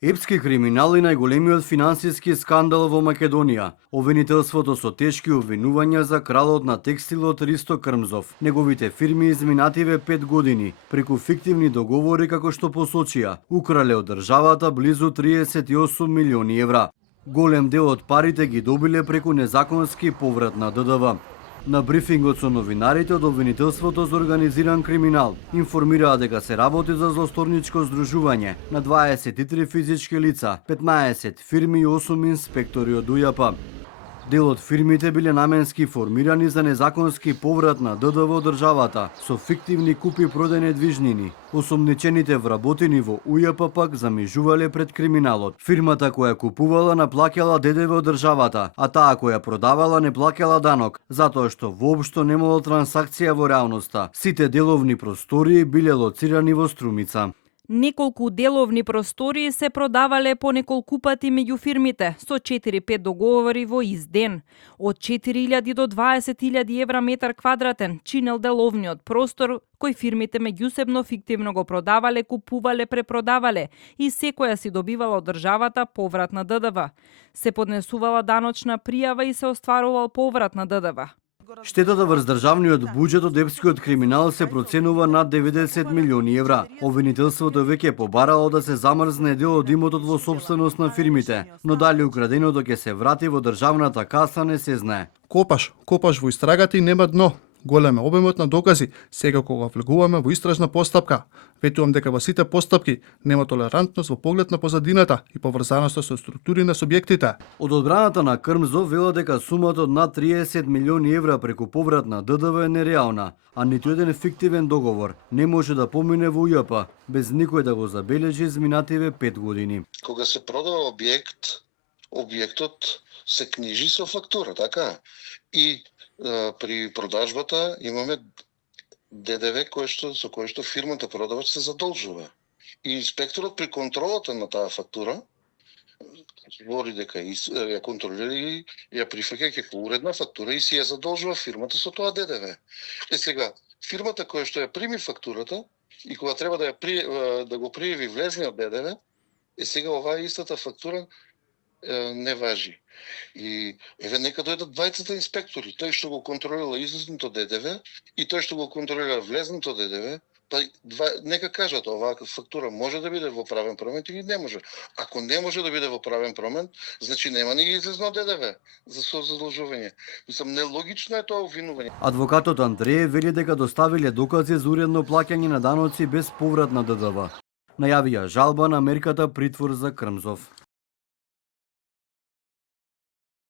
Епски криминал и најголемиот финансиски скандал во Македонија. Обвинителството со тешки обвинувања за кралот на текстилот Ристо Крмзов. Неговите фирми изминативе 5 години, преку фиктивни договори како што посочија, украле од државата близу 38 милиони евра. Голем дел од парите ги добиле преку незаконски поврат на ДДВ. На брифингот со новинарите од обвинителството за организиран криминал информираа дека се работи за злосторничко здружување на 23 физички лица, 15 фирми и 8 инспектори од УЈП. Дел од фирмите биле наменски формирани за незаконски поврат на ДДВ од државата со фиктивни купи-продај недвижнини. Осомничените вработени во УЈП пак замижувале пред криминалот. Фирмата која купувала наплаќала ДДВ од државата, а таа која продавала не плаќала данок, затоа што воопшто немало трансакција во реалноста. Сите деловни простории биле лоцирани во Струмица. Неколку деловни простории се продавале по неколку пати меѓу фирмите со 4-5 договори во ист ден. Од 4.000 до 20.000 евра метар квадратен чинел деловниот простор кој фирмите меѓусебно фиктивно го продавале, купувале, препродавале и секоја си добивала од државата поврат на ДДВ. Се поднесувала даночна пријава и се остварувал поврат на ДДВ. Штетата врз државниот буџет од епскиот криминал се проценува над 90 милиони евра. Обвинителството веќе побарало да се замрзне дел од имотот во собственост на фирмите, но дали украденото ќе се врати во државната каса не се знае. Копаш во истрагата и нема дно. Голем е обемот на докази, сега кога влегуваме во истражна постапка. Ветувам дека во сите постапки нема толерантност во поглед на позадината и поврзаноста со структури на субјектите. Од одбраната на Крмзов вела дека сумата од над 30 милиони евра преку поврат на ДДВ е нереална, а ниту еден фиктивен договор не може да помине во УЈП без никој да го забележи изминативе 5 години. Кога се продава објект, објектот се книжи со фактура, така? И при продажбата имаме ДДВ со кој што фирмата продавач се задолжува. И инспекторот при контролата на таа фактура збори дека ја контролира и ја прифаќа како уредна фактура и си ја задолжува фирмата со тоа ДДВ. Сега, фирмата која што ја прими фактурата и кога треба да го пријави влезниот ДДВ, сега оваа истата фактура не важи. И еве нека дојдат двајцата инспектори, тој што го контролира излезното ДДВ и тој што го контролира влезното ДДВ, па нека кажат оваа фактура може да биде во правен промет или не може. Ако не може да биде во правен промет, значи нема ни излезно ДДВ за задолжување. Мислам, нелогично е тоа обвинување. Адвокатот Андреј вели дека доставиле докази за уредно плаќање на даноци без поврат на ДДВ. Најавија жалба на мерката притвор за Крмзов.